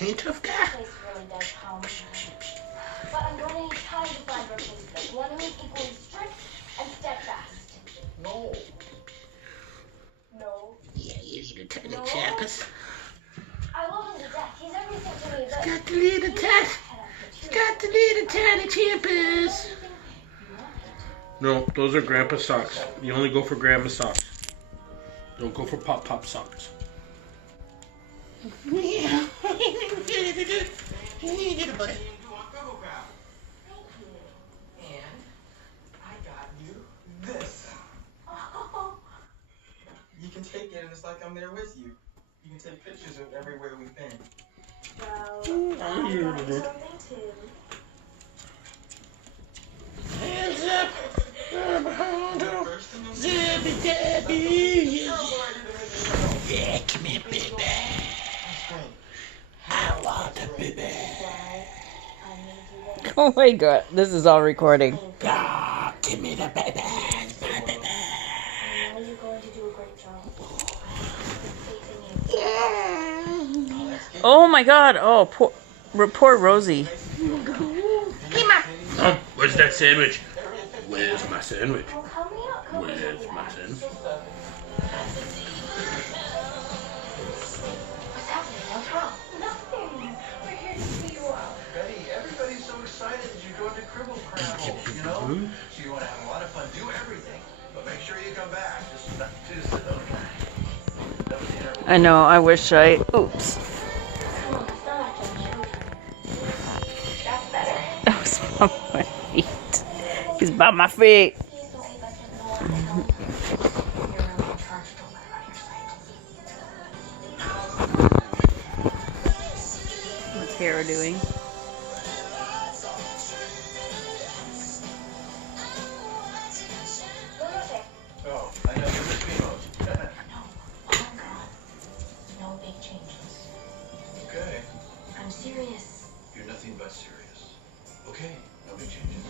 Hey, tough guy. This place really does calm me. But I'm going to need time to find replacement. One who's equally strict and steadfast. No. No. Yeah, you need to turn the No. chappers. I love him to death. He's everything to me, but... Got to lead the test. Got to lead the tiny chappers. No, those are grandpa socks. You only go for grandma socks. Don't go for pop socks. Yeah. I got you this. Oh. You can take it and it's like I'm there with you. You can take pictures of everywhere we've been. Well, I got something too. Hands up. Zippy Debbie. Yeah, come here, baby. I want a baby. Oh my god, this is all recording. Ah, give me the baby. My baby. I know you're going to do a great job. Faith in you. Oh my god, oh, poor Rosie. Oh, where's that sandwich? Where's my sandwich? Well, help me out. Come Where's my sandwich? What's happening? What's wrong? Nothing. We're here to see you out. Betty, everybody's so excited that you're going to Cribble Crabble, you know? So you want to have a lot of fun, do everything, but make sure you come back. Just not too soon. That was the interval. I know, I wish I. Oops. Come on, it's not like children. That's better. That was by my feet. He's by my feet. Please don't leave us in the world. You're really in charge. Don't let her out of your sight. What's Hera doing? Oh, I know you're with me most. No, all gone. No big changes. Okay. I'm serious. You're nothing but serious. Okay, no big changes.